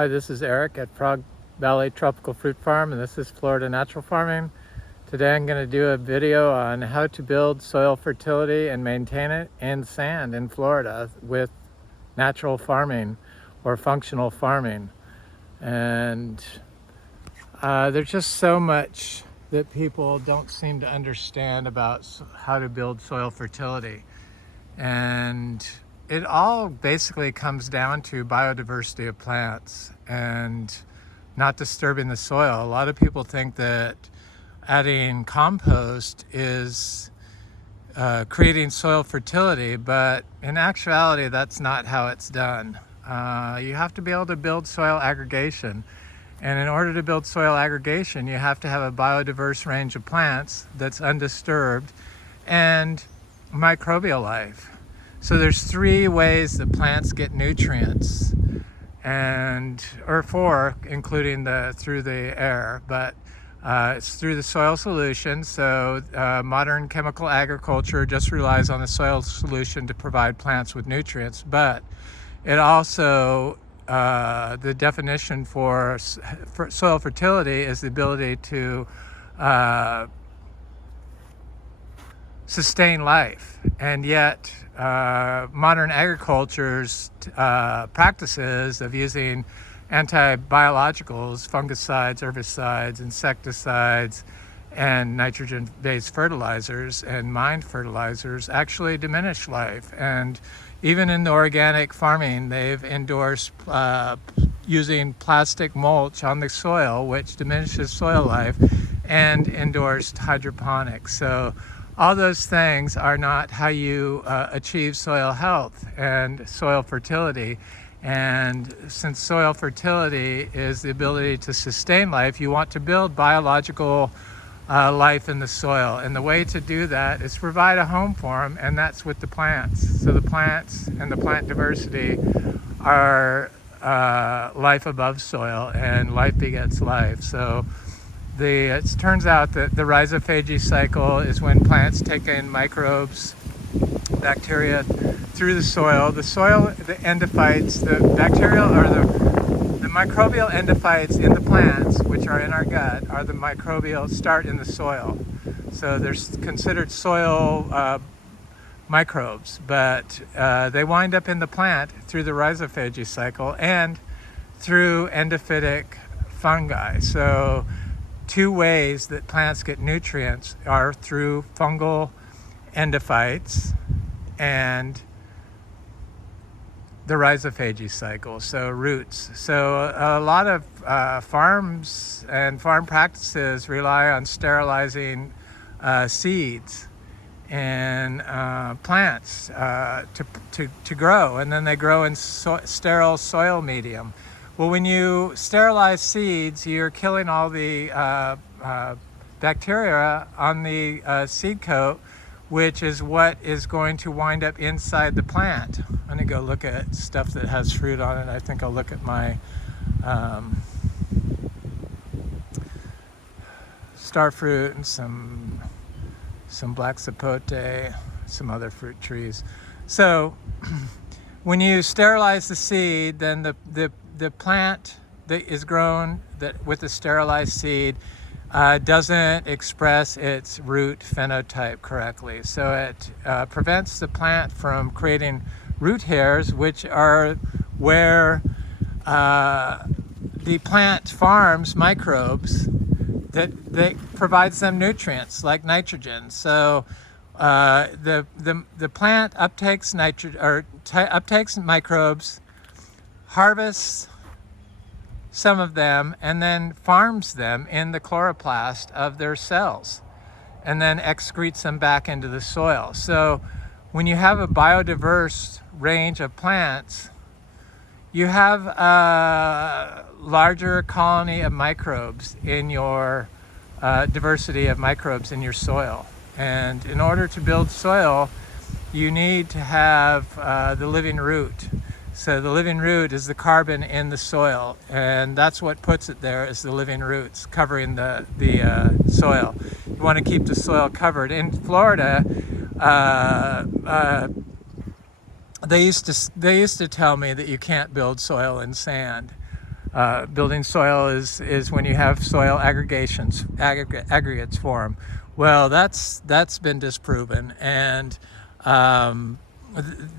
Hi, this is Eric at Frog Valley Tropical Fruit Farm, and this is Florida Natural Farming. Today I'm going to do a video on how to build soil fertility and maintain it in sand in Florida with natural farming or functional farming. And there's just so much that people don't seem to understand about how to build soil fertility. And it all basically comes down to biodiversity of plants and not disturbing the soil. A lot of people think that adding compost is creating soil fertility, but in actuality, that's not how it's done. You have to be able to build soil aggregation. And in order to build soil aggregation, you have to have a biodiverse range of plants that's undisturbed and microbial life. So there's three ways that plants get nutrients, or four, including through the air, but it's through the soil solution. So modern chemical agriculture just relies on the soil solution to provide plants with nutrients, but it also, the definition for soil fertility is the ability to sustain life. And yet modern agriculture's practices of using anti-biologicals, fungicides, herbicides, insecticides, and nitrogen-based fertilizers and mined fertilizers actually diminish life. And even in the organic farming, they've endorsed using plastic mulch on the soil, which diminishes soil life, and endorsed hydroponics. So all those things are not how you achieve soil health and soil fertility. And since soil fertility is the ability to sustain life, you want to build biological life in the soil. And the way to do that is provide a home for them, and that's with the plants. So the plants and the plant diversity are life above soil, and life begets life. So it turns out that the rhizophagy cycle is when plants take in microbes, bacteria through the soil. The endophytes, the bacterial or the microbial endophytes in the plants, which are in our gut, are the microbial start in the soil. So they're considered soil microbes, but they wind up in the plant through the rhizophagy cycle and through endophytic fungi. So two ways that plants get nutrients are through fungal endophytes and the rhizophagy cycle, so roots. So a lot of farms and farm practices rely on sterilizing seeds and plants to grow, and then they grow in sterile soil medium. Well, when you sterilize seeds, you're killing all the bacteria on the seed coat, which is what is going to wind up inside the plant. I'm gonna go look at stuff that has fruit on it. I think I'll look at my star fruit and some black sapote, some other fruit trees. So when you sterilize the seed, then the plant that is grown with the sterilized seed doesn't express its root phenotype correctly. So it prevents the plant from creating root hairs, which are where the plant farms microbes that provides them nutrients like nitrogen. So the plant uptakes uptakes microbes, harvests some of them, and then farms them in the chloroplast of their cells, and then excretes them back into the soil. So when you have a biodiverse range of plants, you have a larger colony of microbes in your diversity of microbes in your soil. And in order to build soil, you need to have the living root. So the living root is the carbon in the soil, and that's what puts it there, is the living roots covering the soil. You want to keep the soil covered. In Florida, they used to tell me that you can't build soil in sand. Building soil is when you have soil aggregates form. Well, that's been disproven, and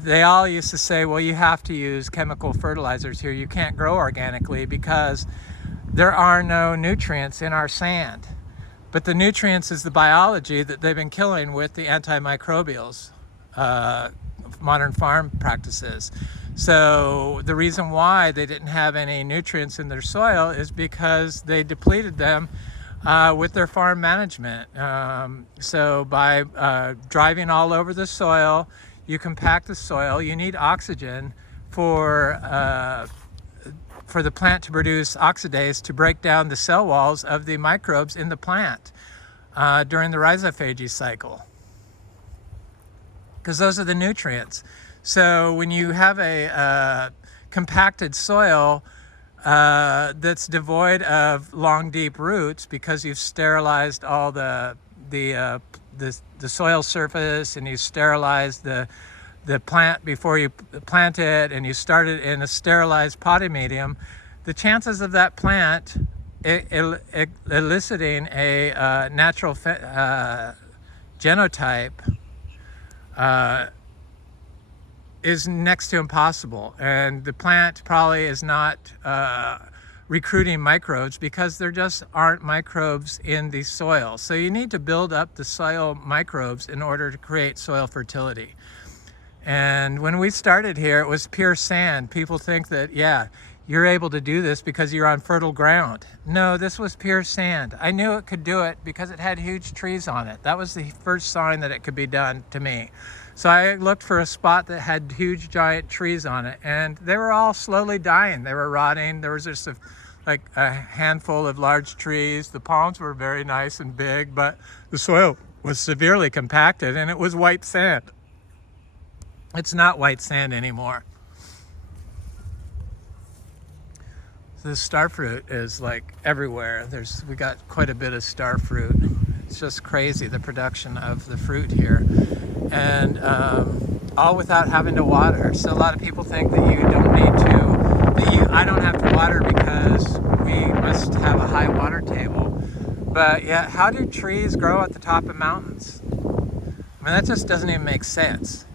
they all used to say, well, you have to use chemical fertilizers here. You can't grow organically because there are no nutrients in our sand. But the nutrients is the biology that they've been killing with the antimicrobials, modern farm practices. So the reason why they didn't have any nutrients in their soil is because they depleted them with their farm management. So by driving all over the soil, you compact the soil. You need oxygen for the plant to produce oxidase to break down the cell walls of the microbes in the plant during the rhizophagy cycle, because those are the nutrients. So when you have a compacted soil that's devoid of long, deep roots, because you've sterilized all the soil surface, and you sterilized the plant before you plant it, and you start it in a sterilized potting medium, the chances of that plant eliciting a natural genotype is next to impossible. And the plant probably is not recruiting microbes because there just aren't microbes in the soil. So you need to build up the soil microbes in order to create soil fertility. And when we started here, it was pure sand. People think that, yeah, you're able to do this because you're on fertile ground. No, this was pure sand. I knew it could do it because it had huge trees on it. That was the first sign that it could be done to me. So I looked for a spot that had huge, giant trees on it, and they were all slowly dying. They were rotting. There was just like a handful of large trees. The palms were very nice and big, but the soil was severely compacted, and it was white sand. It's not white sand anymore. The star fruit is like everywhere. We got quite a bit of star fruit. It's just crazy, the production of the fruit here. And all without having to water. So a lot of people think that you don't need to, I don't have to water because we must have a high water table. But yeah, how do trees grow at the top of mountains? I mean, that just doesn't even make sense.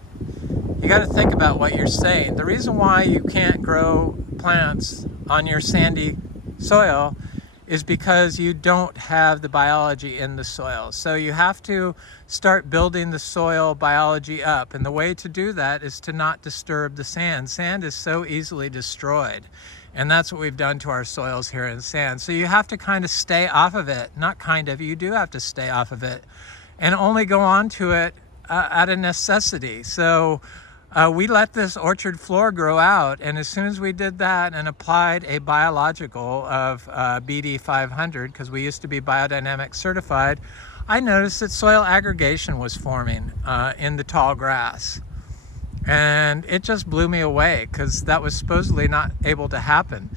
You got to think about what you're saying. The reason why you can't grow plants on your sandy soil is because you don't have the biology in the soil. So you have to start building the soil biology up. And the way to do that is to not disturb the sand. Sand is so easily destroyed. And that's what we've done to our soils here in sand. So you have to kind of stay off of it. Not kind of, you do have to stay off of it. And only go on to it out of necessity. So we let this orchard floor grow out, and as soon as we did that and applied a biological of BD 500, because we used to be biodynamic certified, I noticed that soil aggregation was forming in the tall grass. And it just blew me away, because that was supposedly not able to happen.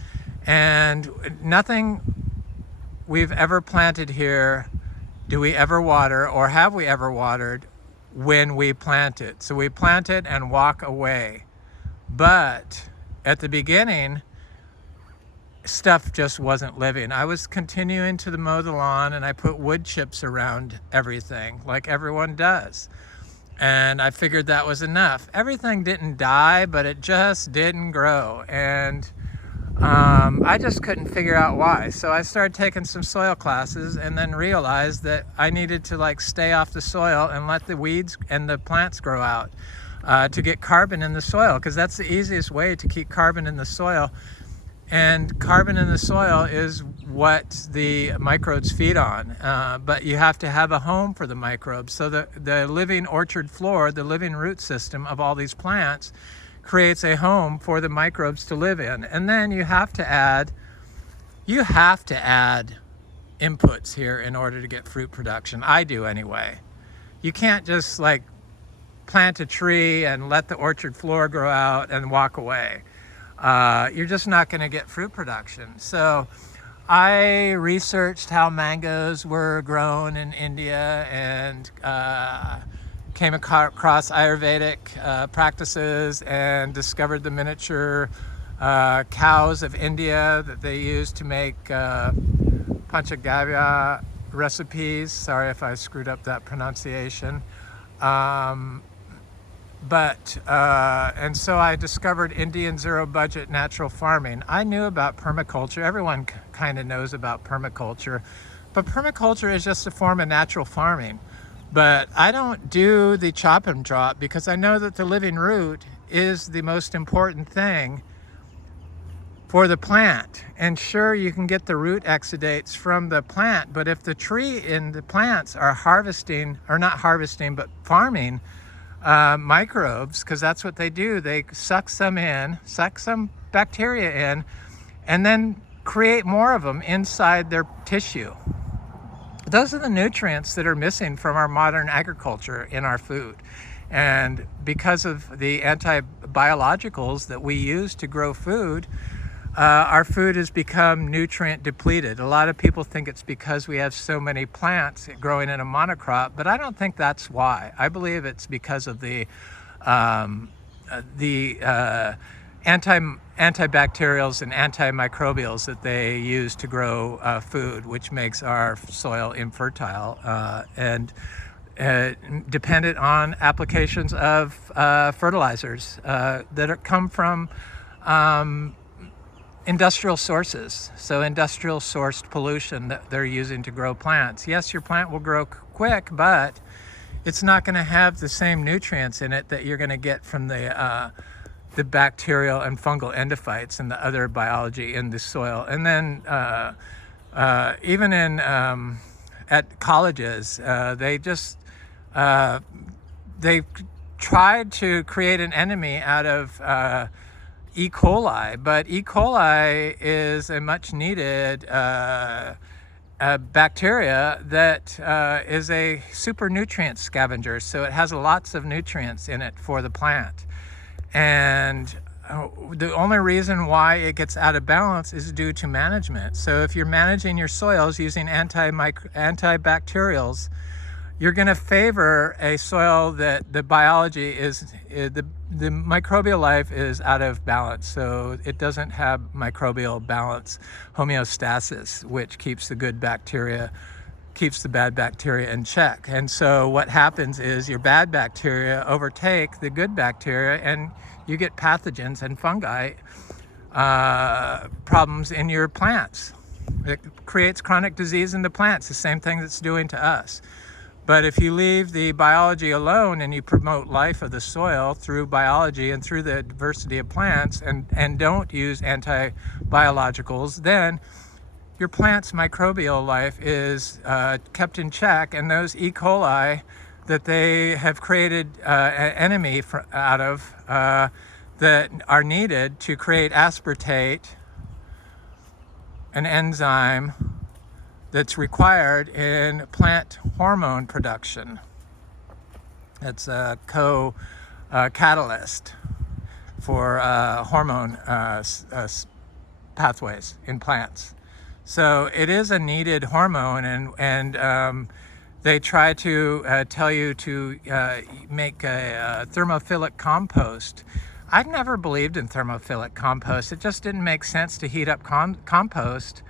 And nothing we've ever planted here do we ever water, or have we ever watered, when we plant it. So we plant it and walk away. But at the beginning, stuff just wasn't living. I was continuing to mow the lawn, and I put wood chips around everything, like everyone does. And I figured that was enough. Everything didn't die, but it just didn't grow. And I just couldn't figure out why. So I started taking some soil classes, and then realized that I needed to stay off the soil and let the weeds and the plants grow out to get carbon in the soil, because that's the easiest way to keep carbon in the soil. And carbon in the soil is what the microbes feed on, but you have to have a home for the microbes. So the living orchard floor, the living root system of all these plants, creates a home for the microbes to live in. And then you have to add inputs here in order to get fruit production. I do anyway. You can't just plant a tree and let the orchard floor grow out and walk away. You're just not going to get fruit production. So I researched how mangoes were grown in India, and came across Ayurvedic practices, and discovered the miniature cows of India that they use to make panchagavya recipes. Sorry if I screwed up that pronunciation. And so I discovered Indian zero budget natural farming. I knew about permaculture. Everyone kind of knows about permaculture, but permaculture is just a form of natural farming. But I don't do the chop and drop because I know that the living root is the most important thing for the plant. And sure, you can get the root exudates from the plant, but if the tree and the plants are harvesting, or not harvesting, but farming microbes, because that's what they do, they suck some bacteria in, and then create more of them inside their tissue. Those are the nutrients that are missing from our modern agriculture in our food. And because of the anti-biologicals that we use to grow food, our food has become nutrient depleted. A lot of people think it's because we have so many plants growing in a monocrop, but I don't think that's why. I believe it's because of the antibacterials and antimicrobials that they use to grow food, which makes our soil infertile and dependent on applications of fertilizers that come from industrial sources. So industrial sourced pollution that they're using to grow plants. Yes, your plant will grow quick, but it's not going to have the same nutrients in it that you're going to get from the bacterial and fungal endophytes and the other biology in the soil. And then even in at colleges, they tried to create an enemy out of E. coli, but E. coli is a much needed bacteria that is a super nutrient scavenger. So it has lots of nutrients in it for the plant. And the only reason why it gets out of balance is due to management. So if you're managing your soils using antibacterials, you're going to favor a soil that the biology is, the microbial life is out of balance. So it doesn't have microbial balance, homeostasis, which keeps the good bacteria, keeps the bad bacteria in check. And so what happens is your bad bacteria overtake the good bacteria, and you get pathogens and fungi problems in your plants. It creates chronic disease in the plants, the same thing that's doing to us. But if you leave the biology alone and you promote life of the soil through biology and through the diversity of plants and don't use anti-biologicals, then your plant's microbial life is kept in check, and those E. coli that they have created an enemy out of that are needed to create aspartate, an enzyme that's required in plant hormone production. It's a co-catalyst for hormone pathways in plants. So it is a needed hormone, and they try to tell you to make a thermophilic compost. I've never believed in thermophilic compost. It just didn't make sense to heat up compost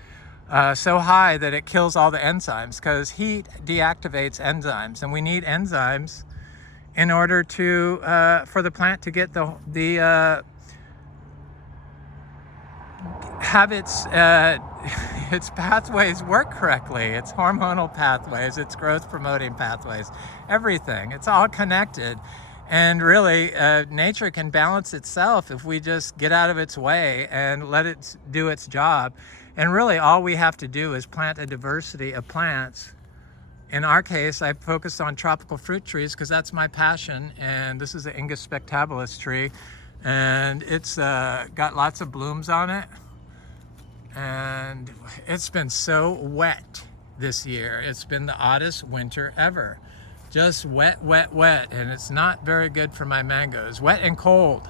so high that it kills all the enzymes, because heat deactivates enzymes, and we need enzymes in order to for the plant to get have its pathways work correctly, its hormonal pathways, its growth promoting pathways, everything. It's all connected. And really, nature can balance itself if we just get out of its way and let it do its job. And really, all we have to do is plant a diversity of plants. In our case, I focus on tropical fruit trees because that's my passion. And this is the Ingus spectabilis tree. And it's got lots of blooms on it. And it's been so wet this year. It's been the oddest winter ever. Just wet, wet, wet. And it's not very good for my mangoes. Wet and cold.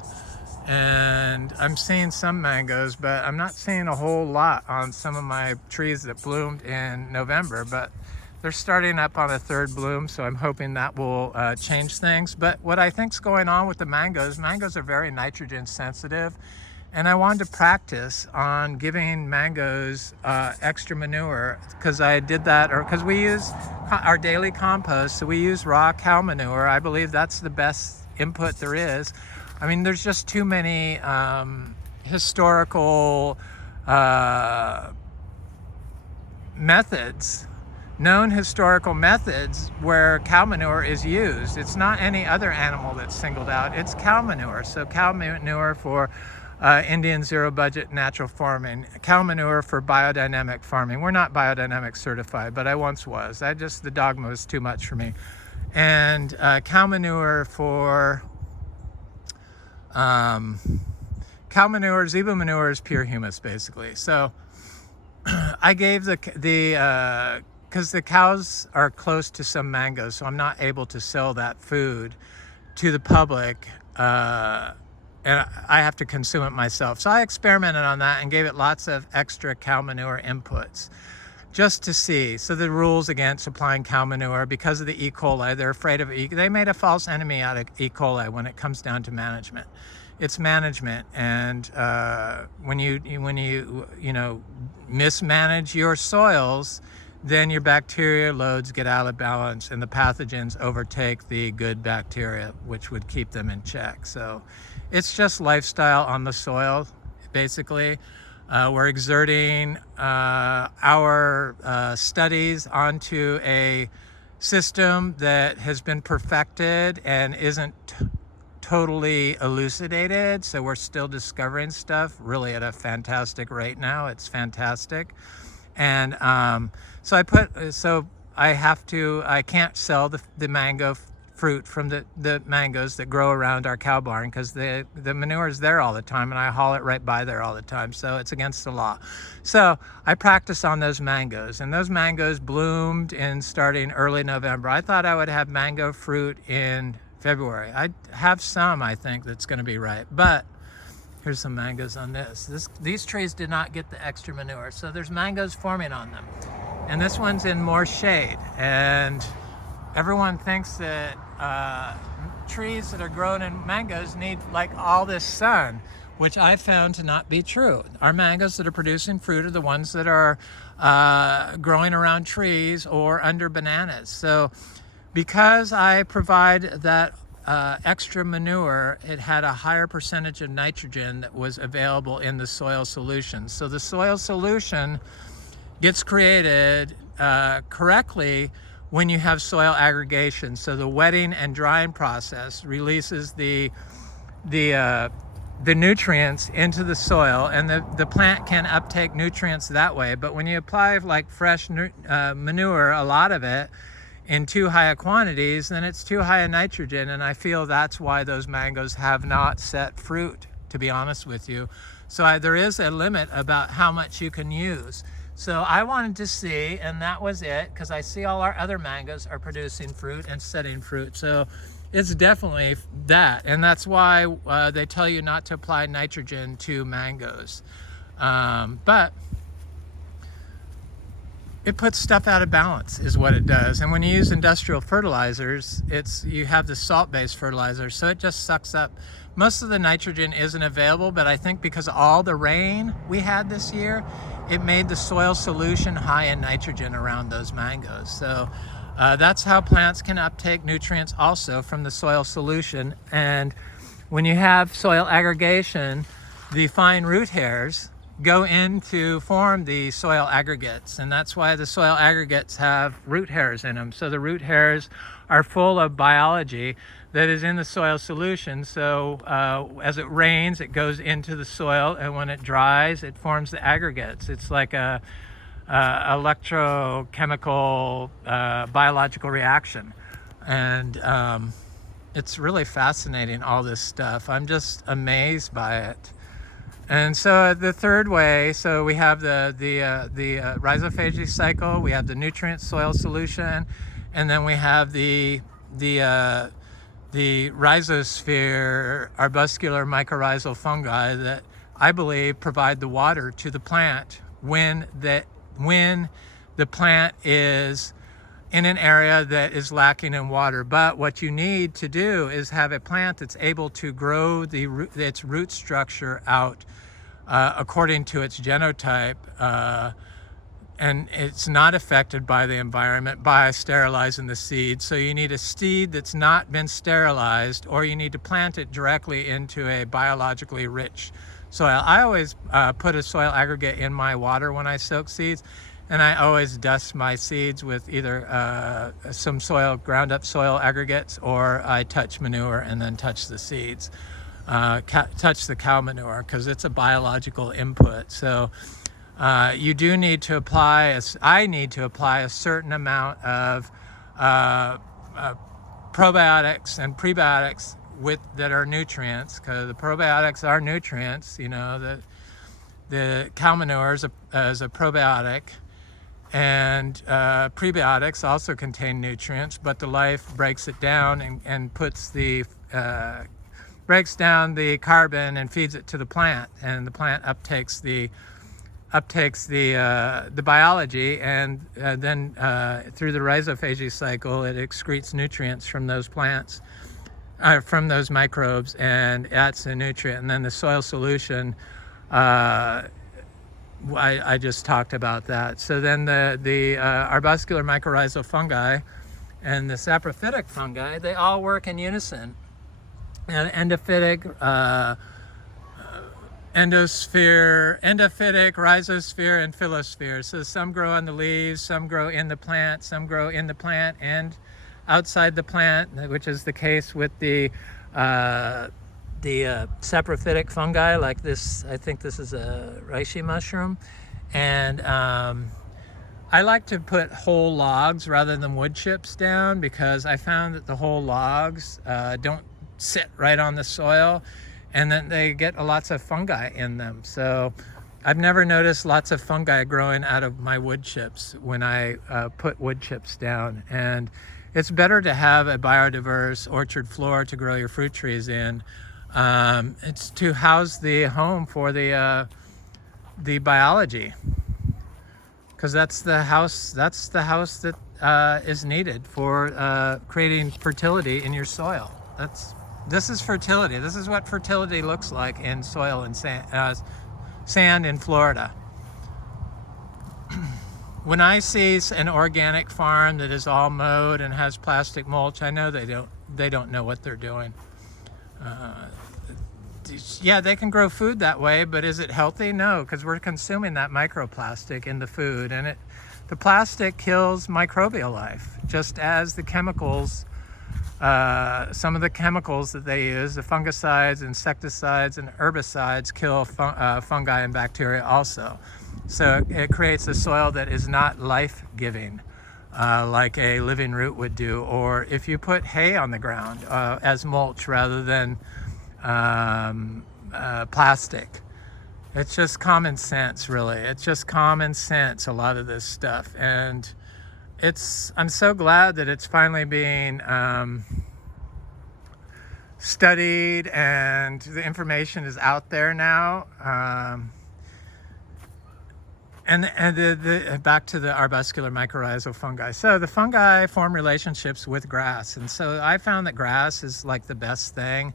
And I'm seeing some mangoes, but I'm not seeing a whole lot on some of my trees that bloomed in November. But they're starting up on a third bloom, so I'm hoping that will change things. But what I think's going on with the mangoes are very nitrogen sensitive. And I wanted to practice on giving mangoes extra manure, because I did that, or because we use our daily compost, so we use raw cow manure. I believe that's the best input there is. I mean, there's just too many historical methods, known historical methods where cow manure is used. It's not any other animal that's singled out, it's cow manure. So cow manure for Indian zero budget natural farming, cow manure for biodynamic farming. We're not biodynamic certified, but I once was. The dogma was too much for me. And cow manure for cow manure, zebu manure is pure humus, basically. So I gave because the cows are close to some mangoes, so I'm not able to sell that food to the public, and I have to consume it myself. So I experimented on that and gave it lots of extra cow manure inputs just to see. So the rules against supplying cow manure, because of the E. coli, they're afraid of they made a false enemy out of E. coli when it comes down to management. It's management, and when you mismanage your soils, then your bacteria loads get out of balance and the pathogens overtake the good bacteria, which would keep them in check. So it's just lifestyle on the soil, basically. We're exerting our studies onto a system that has been perfected and isn't totally elucidated. So we're still discovering stuff really at a fantastic rate now. It's fantastic. And so I can't sell the mango fruit from the mangoes that grow around our cow barn, because the manure is there all the time and I haul it right by there all the time, so it's against the law. So I practice on those mangoes, and those mangoes bloomed in starting early November. I thought I would have mango fruit in February. I have some, I think, that's going to be right, but here's some mangoes on these trees did not get the extra manure, so there's mangoes forming on them. And this one's in more shade, and everyone thinks that trees that are grown in mangoes need like all this sun, which I found to not be true. Our mangoes that are producing fruit are the ones that are growing around trees or under bananas. So because I provide that extra manure, it had a higher percentage of nitrogen that was available in the soil solution. So the soil solution gets created correctly when you have soil aggregation. So the wetting and drying process releases the nutrients into the soil, and the plant can uptake nutrients that way. But when you apply like fresh manure, a lot of it, in too high quantities, then it's too high in nitrogen, and I feel that's why those mangoes have not set fruit, to be honest with you. So there is a limit about how much you can use. So I wanted to see, and that was it, because I see all our other mangoes are producing fruit and setting fruit. So it's definitely that, and that's why they tell you not to apply nitrogen to mangoes. But it puts stuff out of balance is what it does. And when you use industrial fertilizers, you have the salt-based fertilizer, so it just sucks up. Most of the nitrogen isn't available, but I think because of all the rain we had this year, it made the soil solution high in nitrogen around those mangoes. So that's how plants can uptake nutrients also from the soil solution. And when you have soil aggregation, the fine root hairs go in to form the soil aggregates, and that's why the soil aggregates have root hairs in them. So the root hairs are full of biology that is in the soil solution. So as it rains, it goes into the soil, and when it dries, it forms the aggregates. It's like a electrochemical biological reaction, and it's really fascinating, all this stuff. I'm just amazed by it. And so the third way, so we have the rhizophagy cycle, we have the nutrient soil solution, and then we have the rhizosphere arbuscular mycorrhizal fungi that I believe provide the water to the plant when the plant is in an area that is lacking in water. But what you need to do is have a plant that's able to grow its root structure out according to its genotype, and it's not affected by the environment by sterilizing the seed. So you need a seed that's not been sterilized, or you need to plant it directly into a biologically rich soil. I always put a soil aggregate in my water when I soak seeds, and I always dust my seeds with either some ground up soil aggregates, or I touch manure and then touch the seeds, touch the cow manure, because it's a biological input. So you do need to apply, I need to apply a certain amount of probiotics and prebiotics that are nutrients, because the probiotics are nutrients. You know, the cow manure is a probiotic, and prebiotics also contain nutrients, but the life breaks it down and breaks down the carbon and feeds it to the plant, and the plant uptakes the biology, and then through the rhizophagy cycle, it excretes nutrients from those plants, from those microbes, and adds a nutrient. And then the soil solution, I just talked about that. So then the arbuscular mycorrhizal fungi and the saprophytic fungi, they all work in unison. And endophytic, rhizosphere, and phyllosphere. So some grow on the leaves, some grow in the plant, some grow in the plant and outside the plant, which is the case with the saprophytic fungi, like this. I think this is a reishi mushroom. And I like to put whole logs rather than wood chips down, because I found that the whole logs don't sit right on the soil, and then they get lots of fungi in them. So I've never noticed lots of fungi growing out of my wood chips when I put wood chips down. And it's better to have a biodiverse orchard floor to grow your fruit trees in. It's to house the home for the biology, because that's the house that is needed for creating fertility in your soil. This is fertility. This is what fertility looks like in soil and sand in Florida. When I see an organic farm that is all mowed and has plastic mulch, I know they don't know what they're doing. Yeah, they can grow food that way, but is it healthy? No, because we're consuming that microplastic in the food, and the plastic kills microbial life, just as the chemicals. Some of the chemicals that they use, the fungicides, insecticides, and herbicides, kill fungi and bacteria also. So it creates a soil that is not life-giving, like a living root would do, or if you put hay on the ground as mulch rather than plastic. It's just common sense, really. It's just common sense, a lot of this stuff. And I'm so glad that it's finally being studied, and the information is out there now. And back to the arbuscular mycorrhizal fungi. So the fungi form relationships with grass, and so I found that grass is like the best thing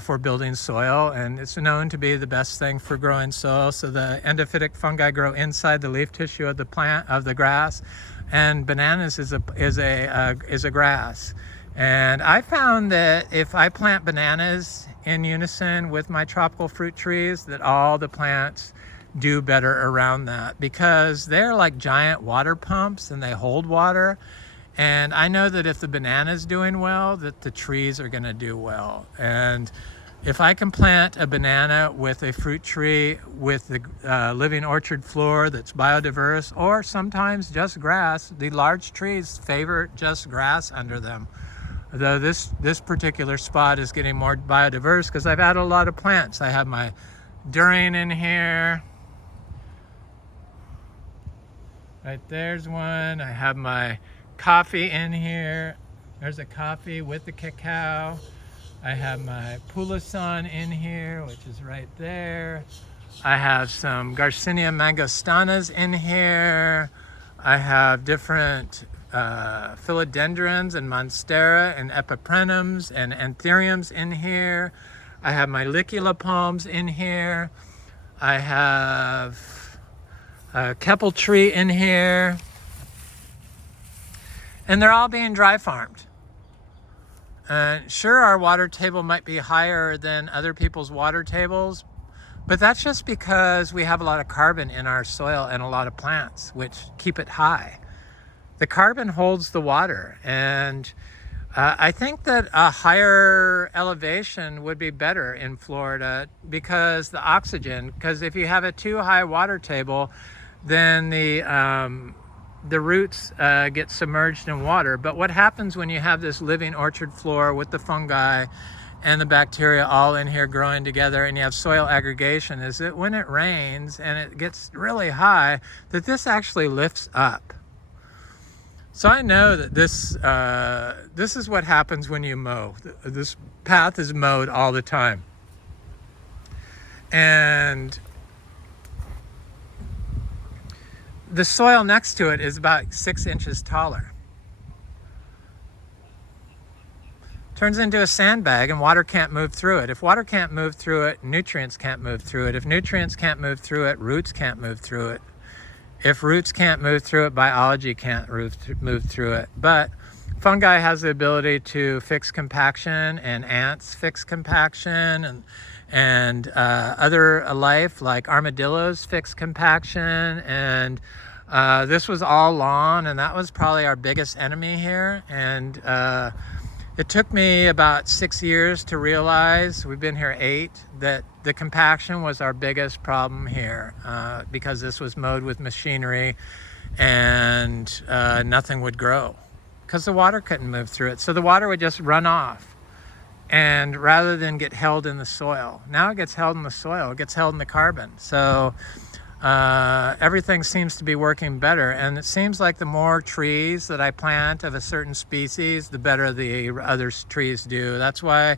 for building soil, and it's known to be the best thing for growing soil. So the endophytic fungi grow inside the leaf tissue of the plant, of the grass. And bananas is a grass, and I found that if I plant bananas in unison with my tropical fruit trees, that all the plants do better around that, because they're like giant water pumps and they hold water. And I know that if the banana's doing well, that the trees are going to do well. And if I can plant a banana with a fruit tree with the living orchard floor that's biodiverse, or sometimes just grass, the large trees favor just grass under them. Though this particular spot is getting more biodiverse because I've added a lot of plants. I have my durian in here. Right there's one. I have my coffee in here. There's a coffee with the cacao. I have my pulisan in here, which is right there. I have some Garcinia mangostanas in here. I have different philodendrons and monstera and epiprenums and anthuriums in here. I have my licula palms in here. I have a Keppel tree in here, and they're all being dry farmed. Sure, our water table might be higher than other people's water tables, but that's just because we have a lot of carbon in our soil and a lot of plants, which keep it high. The carbon holds the water, and I think that a higher elevation would be better in Florida because because if you have a too high water table, then the roots get submerged in water. But what happens when you have this living orchard floor with the fungi and the bacteria all in here growing together, and you have soil aggregation, is that when it rains and it gets really high, that this actually lifts up. So I know that this is what happens when you mow. This path is mowed all the time. And the soil next to it is about 6 inches taller. Turns into a sandbag, and water can't move through it. If water can't move through it, nutrients can't move through it. If nutrients can't move through it, roots can't move through it. If roots can't move through it, biology can't move through it. But fungi has the ability to fix compaction, and ants fix compaction, and other life like armadillos fix compaction. And this was all lawn, and that was probably our biggest enemy here. And it took me about 6 years to realize, we've been here 8, that the compaction was our biggest problem here because this was mowed with machinery, and nothing would grow because the water couldn't move through it. So the water would just run off, and rather than get held in the soil. Now it gets held in the soil, it gets held in the carbon. So everything seems to be working better, and it seems like the more trees that I plant of a certain species, the better the other trees do. That's why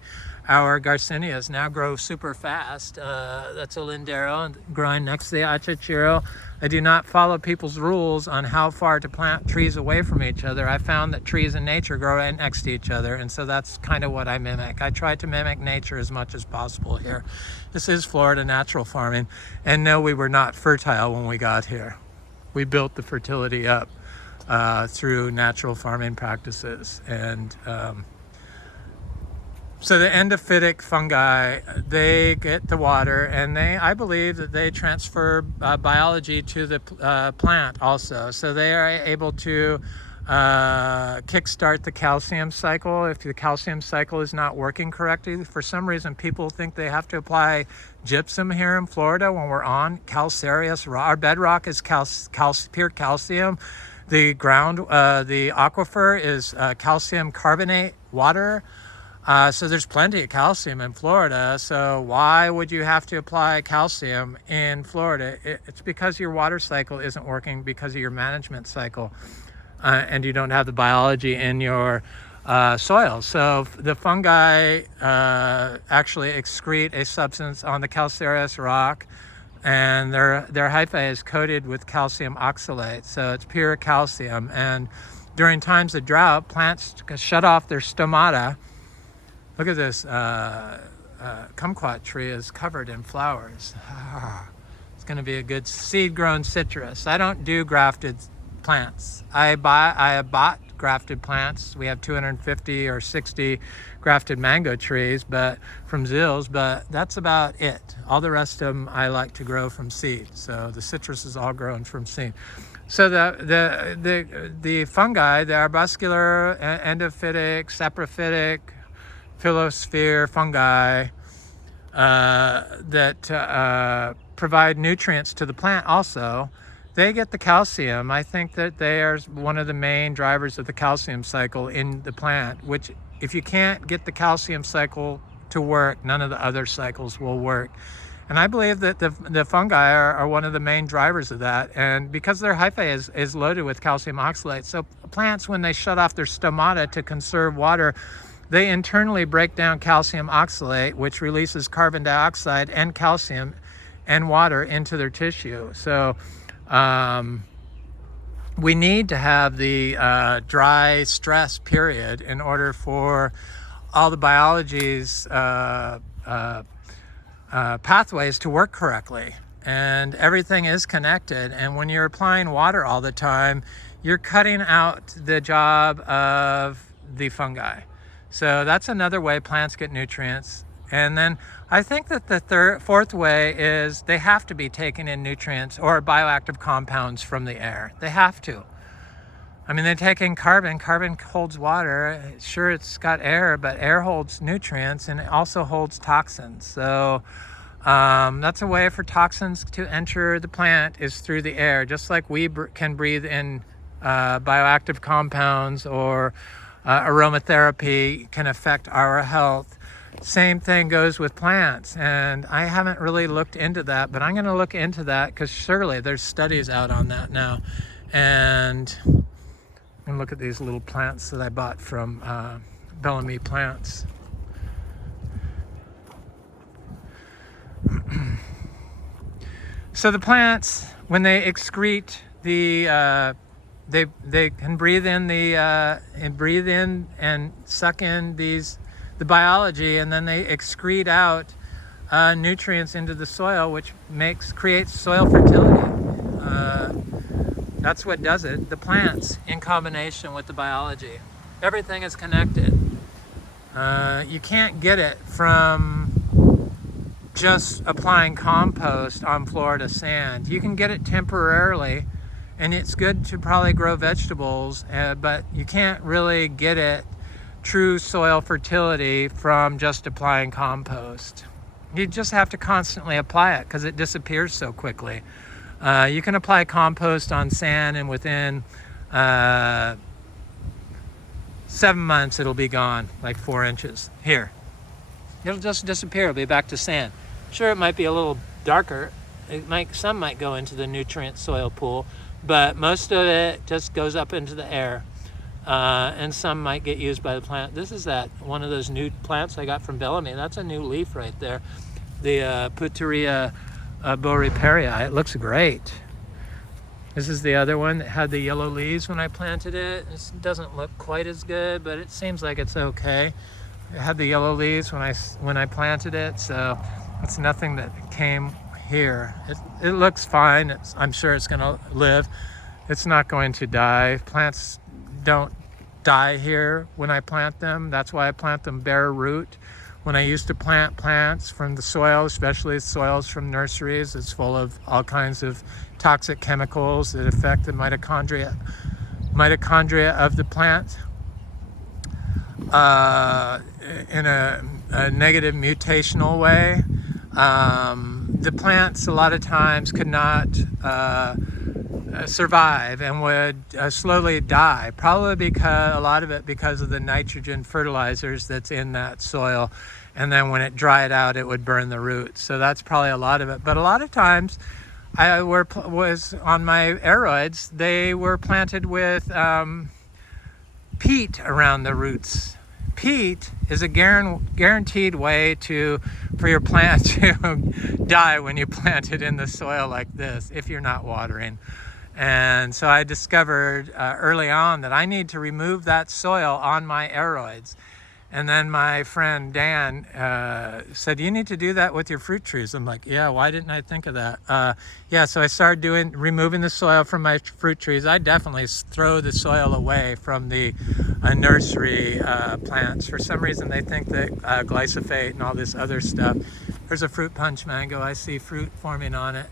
our garcinias now grow super fast. That's a lindero growing next to the achachiro. I do not follow people's rules on how far to plant trees away from each other. I found that trees in nature grow right next to each other, and so that's kind of what I mimic. I try to mimic nature as much as possible here. This is Florida natural farming, and no, we were not fertile when we got here. We built the fertility up through natural farming practices. And so the endophytic fungi, they get the water, and I believe that they transfer biology to the plant also. So they are able to kickstart the calcium cycle. If the calcium cycle is not working correctly, for some reason people think they have to apply gypsum here in Florida when we're on calcareous rock. Our bedrock is pure calcium. The ground, the aquifer is calcium carbonate water. So there's plenty of calcium in Florida. So why would you have to apply calcium in Florida? It's because your water cycle isn't working because of your management cycle. And you don't have the biology in your soil. So the fungi actually excrete a substance on the calcareous rock, and their hyphae is coated with calcium oxalate. So it's pure calcium. And during times of drought, plants shut off their stomata. Look at this kumquat tree is covered in flowers. It's going to be a good seed-grown citrus. I don't do grafted plants. I have bought grafted plants. We have 250 or 60 grafted mango trees, but from Zills, but that's about it. All the rest of them I like to grow from seed. So the citrus is all grown from seed. So the fungi, the arbuscular, endophytic, saprophytic, phyllosphere fungi that provide nutrients to the plant also, they get the calcium. I think that they are one of the main drivers of the calcium cycle in the plant, which if you can't get the calcium cycle to work, none of the other cycles will work. And I believe that the fungi are one of the main drivers of that. And because their hyphae is loaded with calcium oxalate, so plants, when they shut off their stomata to conserve water, they internally break down calcium oxalate, which releases carbon dioxide and calcium and water into their tissue. So we need to have the dry stress period in order for all the biology's pathways to work correctly. and everything is connected. And when you're applying water all the time, you're cutting out the job of the fungi. So that's another way plants get nutrients. And then I think that the fourth way is they have to be taking in nutrients or bioactive compounds from the air. They have to. I mean, they take in carbon. Carbon holds water. Sure, it's got air, but air holds nutrients and it also holds toxins. So that's a way for toxins to enter the plant, is through the air. Just like we can breathe in bioactive compounds, or aromatherapy can affect our health. Same thing goes with plants. And I haven't really looked into that, but I'm going to look into that, because surely there's studies out on that now. And look at these little plants that I bought from Bellamy Plants. So the plants, when they excrete the they can breathe in and suck in the biology, and then they excrete out nutrients into the soil, which creates soil fertility. That's what does it. The plants, in combination with the biology, everything is connected. You can't get it from just applying compost on Florida sand. You can get it temporarily, and it's good to probably grow vegetables, but you can't really get it true soil fertility from just applying compost. You just have to constantly apply it, because it disappears so quickly. You can apply compost on sand, and within 7 months it'll be gone, like 4 inches. Here, it'll just disappear. It'll be back to sand. Sure, it might be a little darker. Some might go into the nutrient soil pool, but most of it just goes up into the air. And some might get used by the plant. This is one of those new plants I got from Bellamy. That's a new leaf right there. The Puteria Boriperia. It looks great. This is the other one that had the yellow leaves when I planted it. It doesn't look quite as good, but it seems like it's okay. It had the yellow leaves when I planted it, so it's nothing that came here. It looks fine. I'm sure it's going to live. It's not going to die. Plants don't die here when I plant them. That's why I plant them bare root. When I used to plant plants from the soil, especially soils from nurseries, it's full of all kinds of toxic chemicals that affect the mitochondria of the plant in a negative mutational way. The plants a lot of times could not survive and would slowly die, probably a lot of it because of the nitrogen fertilizers that's in that soil, and then when it dried out it would burn the roots. So that's probably a lot of it. But a lot of times I was on my aeroids, they were planted with peat around the roots. Peat is a guaranteed way for your plant to die when you plant it in the soil like this, if you're not watering. And so I discovered early on that I need to remove that soil on my aeroids. And then my friend Dan said, you need to do that with your fruit trees. I'm like, yeah, why didn't I think of that? So I started removing the soil from my fruit trees. I definitely throw the soil away from the nursery plants. For some reason, they think that glyphosate and all this other stuff. There's a fruit punch mango. I see fruit forming on it.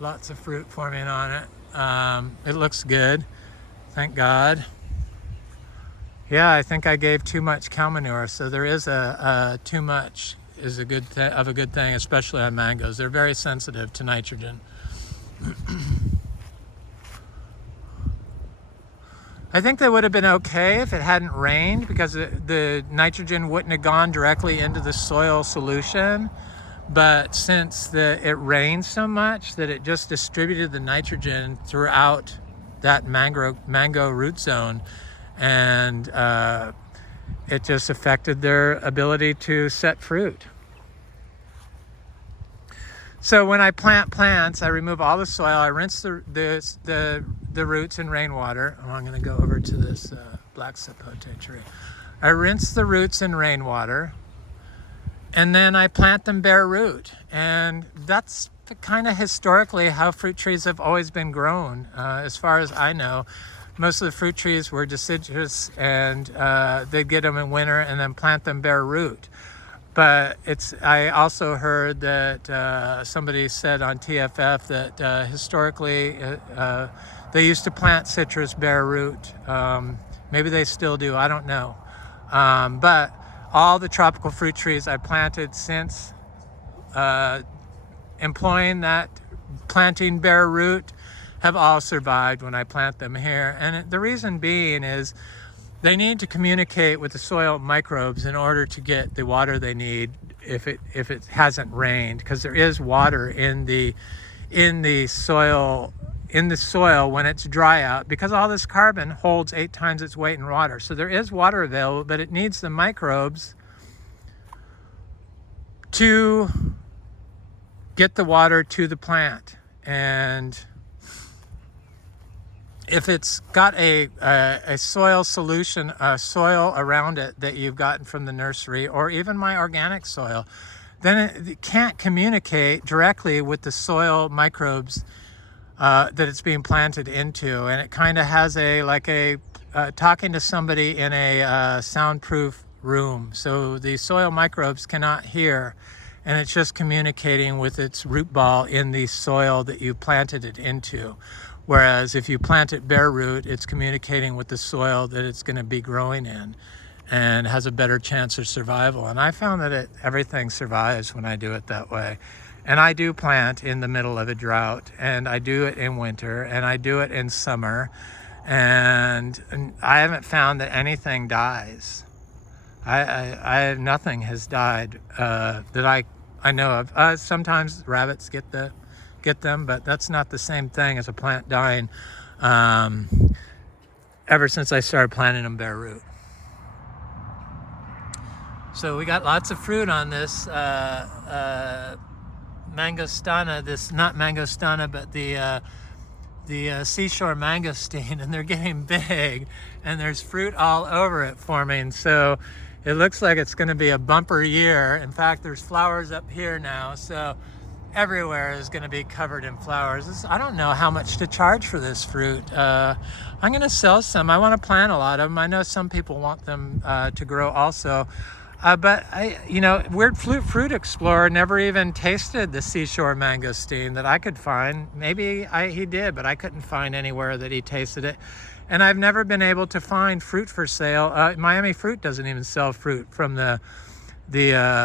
Lots of fruit forming on it. It looks good, thank God. Yeah, I think I gave too much cow manure, so there is too much is a good thing, especially on mangoes. They're very sensitive to nitrogen. I think they would have been okay if it hadn't rained, because the nitrogen wouldn't have gone directly into the soil solution. But since it rained so much that it just distributed the nitrogen throughout that mango root zone, and it just affected their ability to set fruit. So when I plant plants, I remove all the soil. I rinse the roots in rainwater. Oh, I'm going to go over to this black sapote tree. I rinse the roots in rainwater. and then I plant them bare root. And that's kind of historically how fruit trees have always been grown. As far as I know, most of the fruit trees were deciduous, and they'd get them in winter and then plant them bare root. But I also heard that somebody said on TFF that historically they used to plant citrus bare root. Maybe they still do, I don't know. But all the tropical fruit trees I planted since employing that planting bare root have all survived when I plant them here. And the reason being is they need to communicate with the soil microbes in order to get the water they need if it hasn't rained, because there is water in the soil when it's dry out, because all this carbon holds 8 times its weight in water. So there is water available, but it needs the microbes to get the water to the plant. And if it's got a soil solution, a soil around it that you've gotten from the nursery, or even my organic soil, then it can't communicate directly with the soil microbes that it's being planted into. And it kind of has talking to somebody in a soundproof room. So the soil microbes cannot hear, and it's just communicating with its root ball in the soil that you planted it into. Whereas if you plant it bare root, it's communicating with the soil that it's going to be growing in, and has a better chance of survival. And I found that everything survives when I do it that way. And I do plant in the middle of a drought, and I do it in winter, and I do it in summer, and I haven't found that anything dies. Nothing has died that I know of. Sometimes rabbits get them, but that's not the same thing as a plant dying. Ever since I started planting them bare root. So we got lots of fruit on this mangostana. This, not mangostana, but the seashore mangosteen, and they're getting big, and there's fruit all over it forming. So it looks like it's going to be a bumper year. In fact, there's flowers up here now, so everywhere is going to be covered in flowers. I don't know how much to charge for this fruit. I'm going to sell some. I want to plant a lot of them. I know some people want them to grow also. But Weird Fruit Explorer never even tasted the seashore mangosteen that I could find. Maybe he did, but I couldn't find anywhere that he tasted it. And I've never been able to find fruit for sale. Miami Fruit doesn't even sell fruit from the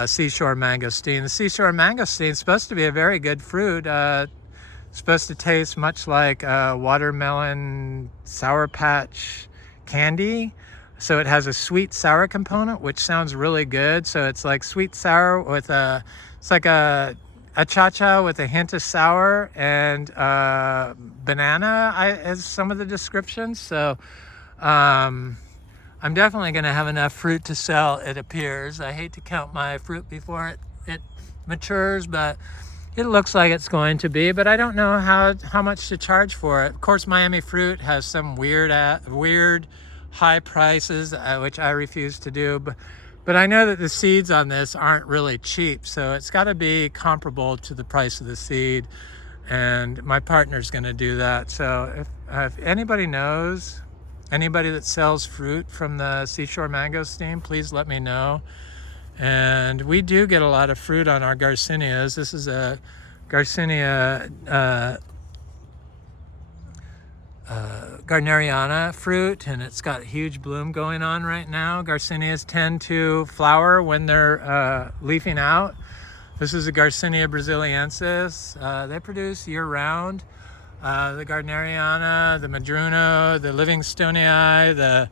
seashore mangosteen. The seashore mangosteen is supposed to be a very good fruit. Supposed to taste much like watermelon Sour Patch candy. So it has a sweet sour component, which sounds really good. So it's like sweet sour with it's like a cha-cha with a hint of sour, and banana as some of the descriptions. So I'm definitely going to have enough fruit to sell, it appears. I hate to count my fruit before it matures, but it looks like it's going to be. But I don't know how much to charge for it. Of course, Miami Fruit has some weird high prices, which I refuse to do. But I know that the seeds on this aren't really cheap, so it's got to be comparable to the price of the seed. And my partner's going to do that. So if anybody knows, anybody that sells fruit from the seashore mangosteen, please let me know. And we do get a lot of fruit on our Garcinias. This is a Garcinia Gardneriana fruit, and it's got a huge bloom going on right now. Garcinias tend to flower when they're leafing out. This is a Garcinia brasiliensis. They produce year-round. The Gardneriana, the Madruno, the Livingstonii,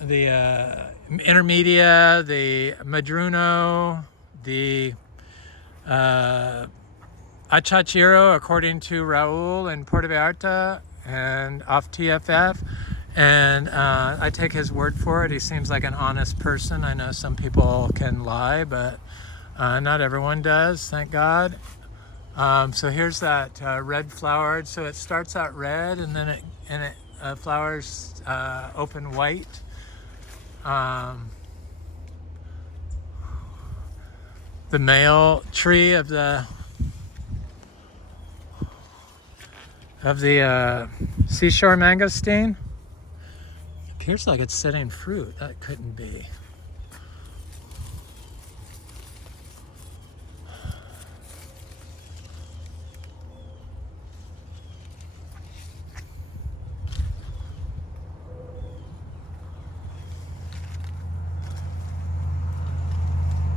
the Intermedia, the Madruno, the Achachiro, according to Raul in Puerto Vallarta and off TFF. And I take his word for it. He seems like an honest person. I know some people can lie, but not everyone does, thank God. So here's that red flowered. So it starts out red, and then it flowers open white. the male tree of the seashore mangosteen. Appears like it's setting fruit. That couldn't be.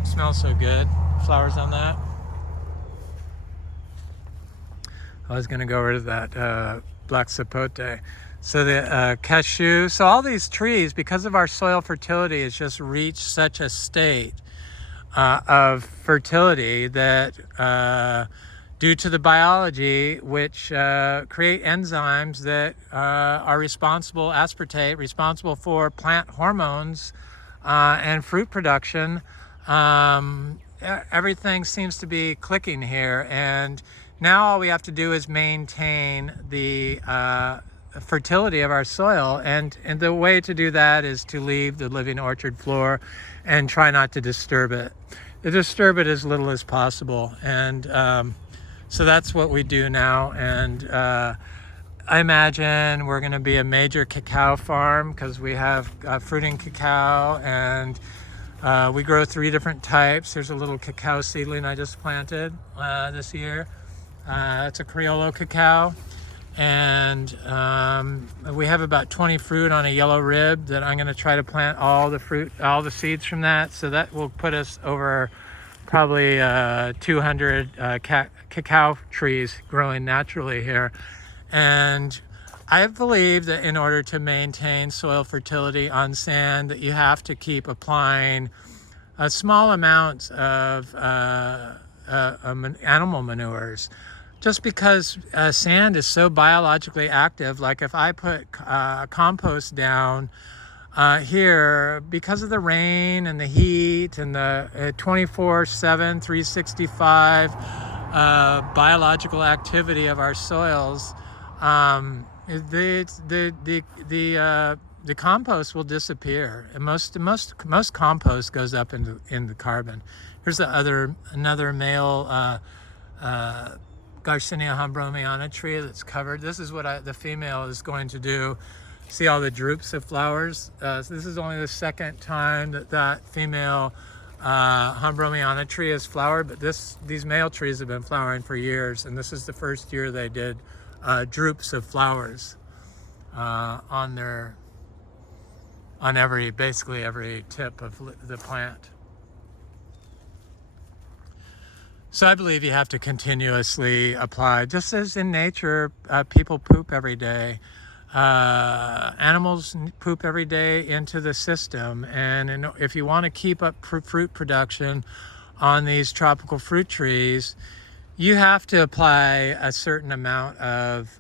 Smells so good. Flowers on that. I was going to go over to that black sapote. So the cashew. So all these trees, because of our soil fertility, has just reached such a state of fertility that due to the biology, which create enzymes that are responsible, aspartate, responsible for plant hormones and fruit production, everything seems to be clicking here. And now all we have to do is maintain the fertility of our soil. And the way to do that is to leave the living orchard floor and try not to disturb it. Disturb it as little as possible. And so that's what we do now. And I imagine we're going to be a major cacao farm because we have fruiting cacao, and we grow 3 different types. There's a little cacao seedling I just planted this year. It's a Criollo cacao. And we have about 20 fruit on a yellow rib that I'm going to try to plant all the seeds from that. So that will put us over probably 200 cacao trees growing naturally here. And I believe that in order to maintain soil fertility on sand, that you have to keep applying small amounts of animal manures. Just because sand is so biologically active, like if I put compost down here, because of the rain and the heat and the 24/7, 365 biological activity of our soils, the compost will disappear. And most compost goes up in the carbon. Here's another male Garcinia hambromiana tree that's covered. This is what the female is going to do. See all the droops of flowers? So this is only the second time that female hambromiana tree has flowered, but these male trees have been flowering for years, and this is the first year they did droops of flowers on basically every tip of the plant. So I believe you have to continuously apply, just as in nature, people poop every day. Animals poop every day into the system. And if you want to keep up fruit production on these tropical fruit trees, you have to apply a certain amount of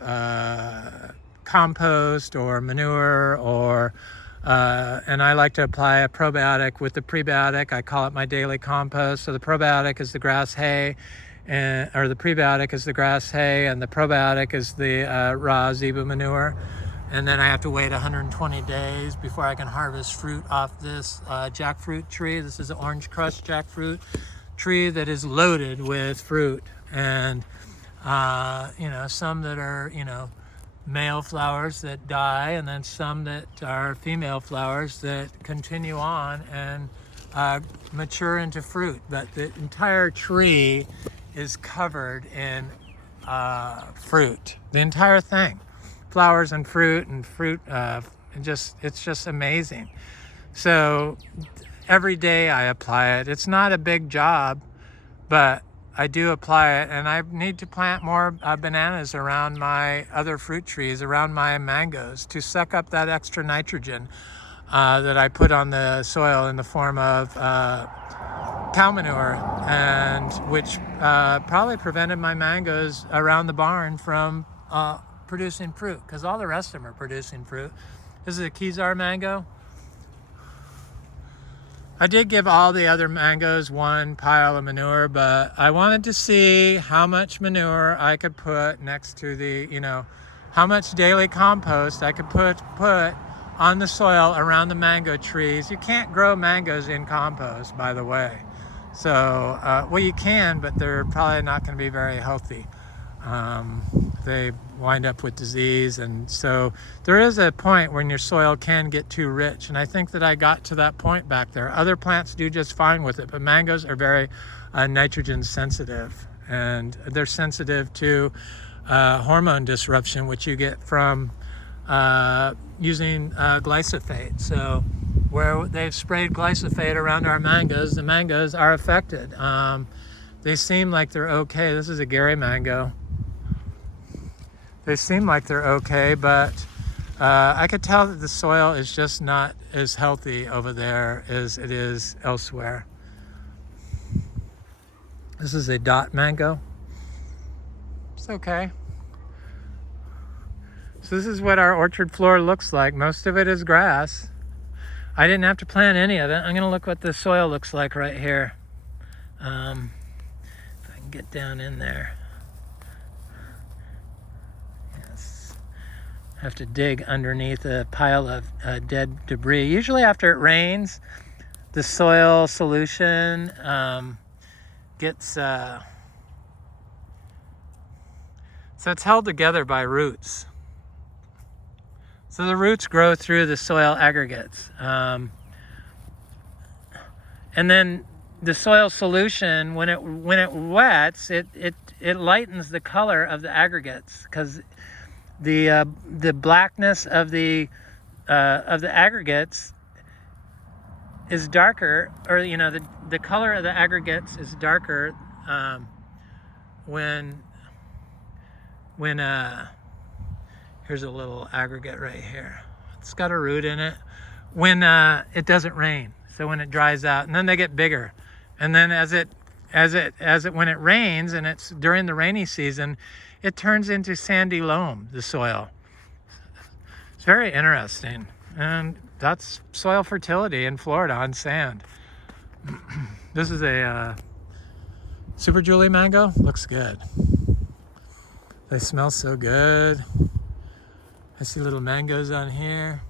compost or manure and I like to apply a probiotic with the prebiotic. I call it my daily compost. So the probiotic is the grass hay, or the prebiotic is the grass hay, and the probiotic is the raw zebu manure. And then I have to wait 120 days before I can harvest fruit off this jackfruit tree. This is an orange crust jackfruit tree that is loaded with fruit. And, some that are, male flowers that die, and then some that are female flowers that continue on and mature into fruit. But the entire tree is covered in fruit. The entire thing, flowers and fruit, it's just amazing. So every day I apply it. It's not a big job, but I do apply it, and I need to plant more bananas around my other fruit trees, around my mangoes, to suck up that extra nitrogen that I put on the soil in the form of cow manure, and which probably prevented my mangoes around the barn from producing fruit, because all the rest of them are producing fruit. This is a Kizar mango. I did give all the other mangoes one pile of manure, but I wanted to see how much manure I could put next to how much daily compost I could put on the soil around the mango trees. You can't grow mangoes in compost, by the way. So, well, you can, but they're probably not going to be very healthy. They wind up with disease, and so there is a point when your soil can get too rich, and I think that I got to that point back there. Other plants do just fine with it, but mangoes are very nitrogen sensitive, and they're sensitive to hormone disruption, which you get from using glyphosate. So where they've sprayed glyphosate around our mangoes, the mangoes are affected. They seem like they're okay. This is a Gary mango. They seem like they're okay, but I could tell that the soil is just not as healthy over there as it is elsewhere. This is a dot mango. It's okay. So this is what our orchard floor looks like. Most of it is grass. I didn't have to plant any of it. I'm gonna look what the soil looks like right here. If I can get down in there. Yes. I have to dig underneath a pile of dead debris. Usually after it rains, the soil solution gets, so it's held together by roots. So the roots grow through the soil aggregates. And then the soil solution, when it wets, it lightens the color of the aggregates, because the blackness of the aggregates is darker, or the color of the aggregates is darker when here's a little aggregate right here. It's got a root in it. When it doesn't rain, so when it dries out, and then they get bigger, and then when it rains, and it's during the rainy season, it turns into sandy loam, the soil. It's very interesting, and that's soil fertility in Florida on sand. This is a Super Julie mango. Looks good. They smell so good. I see little mangoes on here.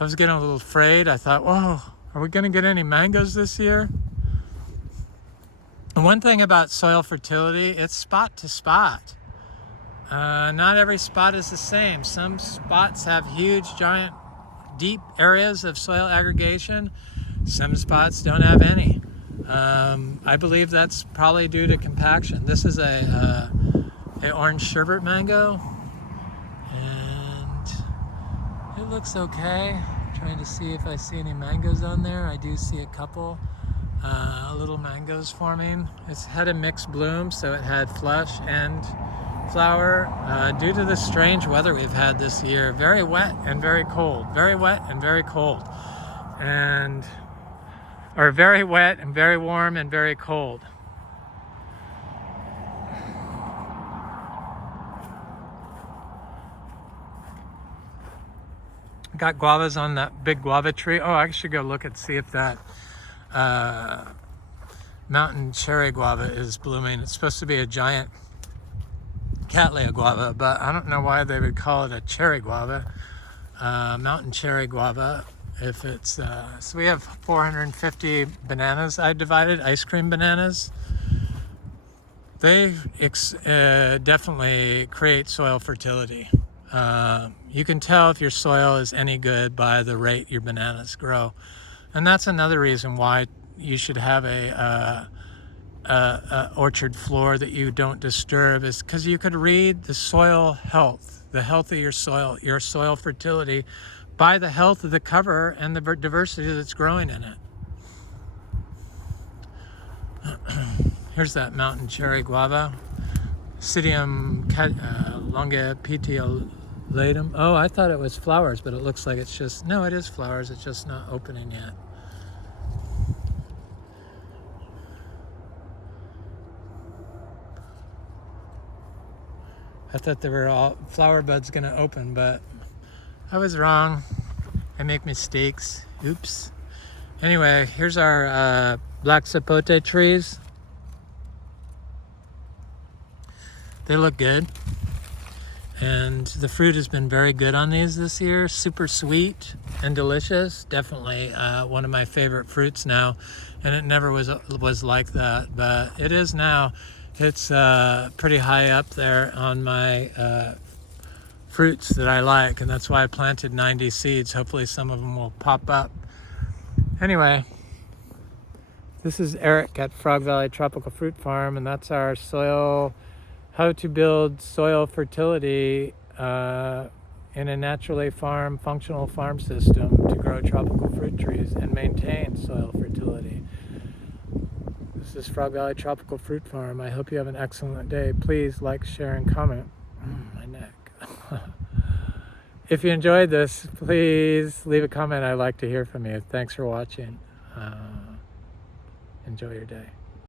I was getting a little afraid. I thought, whoa, are we gonna get any mangoes this year? And one thing about soil fertility, it's spot to spot. Not every spot is the same. Some spots have huge, giant, deep areas of soil aggregation. Some spots don't have any. I believe that's probably due to compaction. This is a orange sherbet mango, and it looks okay. I'm trying to see if I see any mangoes on there. I do see a couple little mangoes forming. It's had a mixed bloom, so it had flush and flower. Due to the strange weather we've had this year, very wet and very cold, very wet and very cold, or very wet and very warm and very cold. Got guavas on that big guava tree. Oh, I should go look and see if that mountain cherry guava is blooming. It's supposed to be a giant cattleya guava, but I don't know why they would call it a cherry guava, mountain cherry guava. If it's so we have 450 bananas I divided, ice cream bananas. They definitely create soil fertility. You can tell if your soil is any good by the rate your bananas grow, and that's another reason why you should have a orchard floor that you don't disturb, is because you could read the soil health, the health of your soil fertility, by the health of the cover and the diversity that's growing in it. Here's that mountain cherry guava, Psidium longipetiolatum. Oh, I thought it was flowers, but it looks like it's just, no, it is flowers, it's just not opening yet. I thought there were all flower buds gonna open, but I was wrong. I make mistakes. Oops. Anyway, here's our black sapote trees. They look good. And the fruit has been very good on these this year. Super sweet and delicious. Definitely one of my favorite fruits now. And it never was like that, but it is now. It's pretty high up there on my fruits that I like, and that's why I planted 90 seeds. Hopefully some of them will pop up. Anyway, this is Eric at Frog Valley Tropical Fruit Farm, and that's our how to build soil fertility in a naturally functional farm system to grow tropical fruit trees and maintain soil fertility. This is Frog Valley Tropical Fruit Farm. I hope you have an excellent day. Please like, share, and comment. My neck. If you enjoyed this, please leave a comment. I'd like to hear from you. Thanks for watching. Enjoy your day.